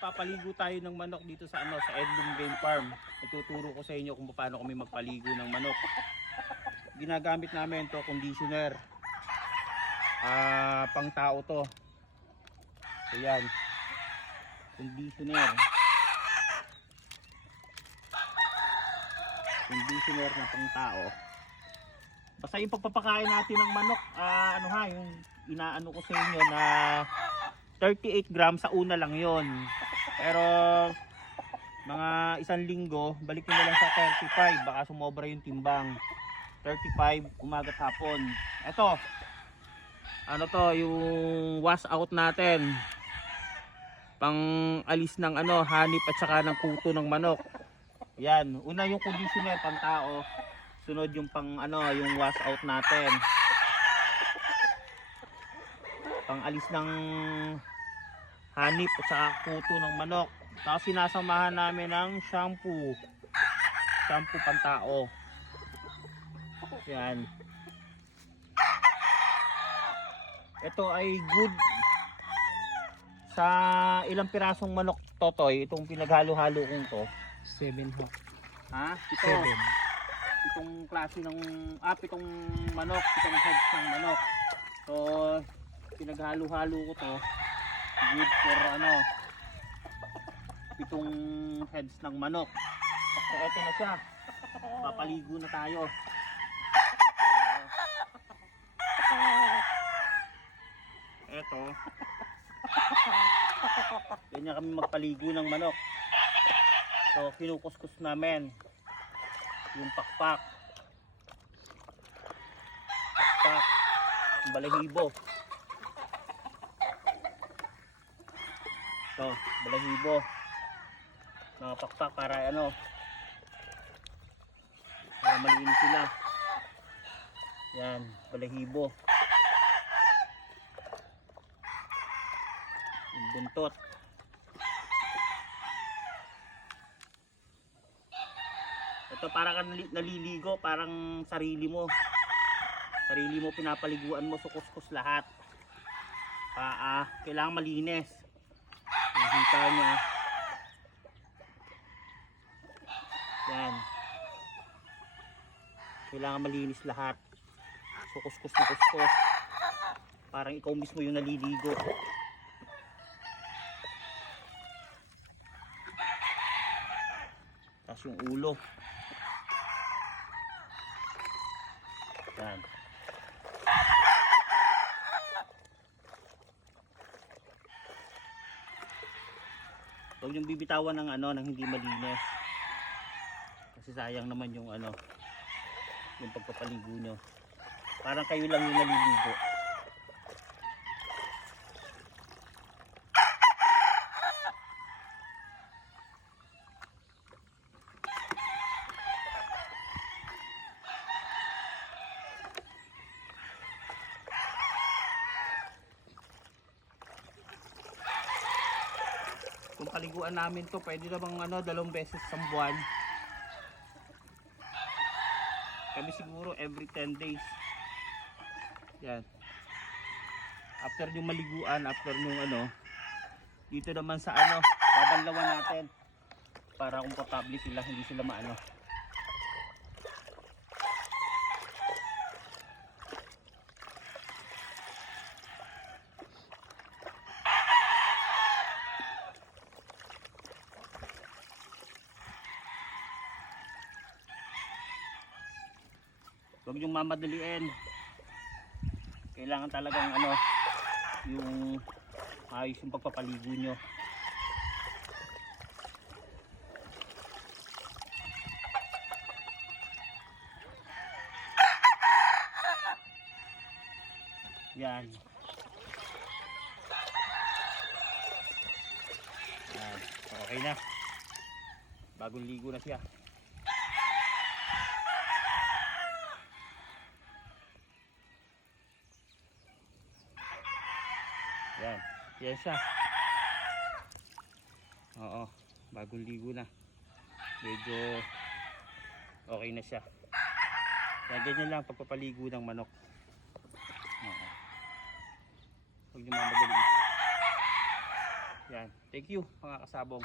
magpapaligo tayo ng manok dito sa sa Edlum Game Farm. Ituturo ko sa inyo kung paano kami magpaligo ng manok. Ginagamit namin to conditioner. Pang tao to. Ayan. Conditioner. Conditioner na pang tao. Basta yung pagpapakain natin ng manok, yung inaano ko sa inyo na 38 grams sa una lang yon. Pero mga isang linggo, balik nyo na lang sa 35, baka sumobra yung timbang. 35 umaga at hapon. Ito, yung wash out natin. Pang alis ng hanip at saka ng kuto ng manok. Yan, una yung conditioner pang tao, sunod yung pang yung wash out natin. Pang alis ng hanip at saka kuto ng manok. Tapos sinasamahan namin ng shampoo. Shampoo pang tao. Yan. Ito ay good sa ilang pirasong manok, Totoy, itong pinaghalo-halo kong to. 7 ho. Ha? Ito. 7. Itong klase ng itong manok, itong heads ng manok. So, pinaghalo-halo ko to. Good for itong heads ng manok. So, eto na siya. Papaligo na tayo. Eto. Ganyan kami magpaligo ng manok. So, kinukuskus namin yung pakpak. Pakpak. Yung balahibo. So, balahibo. Mga pakpak para para malinis sila. Yan, balahibo. Yung buntot. Ito parang naliligo, parang sarili mo. Sarili mo pinapaliguan mo, sukuskus lahat. Kailangan malinis. Yung hita niya. Yan. Kailangan malinis lahat. Sukuskus na kuskus. Parang ikaw mismo yung naliligo. Tapos yung ulo. Yan. Huwag yung bibitawan ng ng hindi malinis. Kasi sayang naman yung yung pagpapaligo nyo. Parang kayo lang yung naliligo. Kung paliguan namin to, pwede namang 2 beses sa buwan. Kami siguro every 10 days. Yan. After yung maliguan, after yung dito naman sa babanlawan natin para komportable sila, hindi sila maano. Huwag yung mamadaliin. Kailangan talagang yung ayos yung pagpapaligo nyo. Yan. Yan. Okay na. Bagong ligo na siya. Yan. Yan siya. Oo. Bagong ligo na. Medyo okay na siya. Yan, ganyan lang pagpapaligo ng manok. Oo. Huwag niyo mamadali. Yan. Thank you mga kasabong.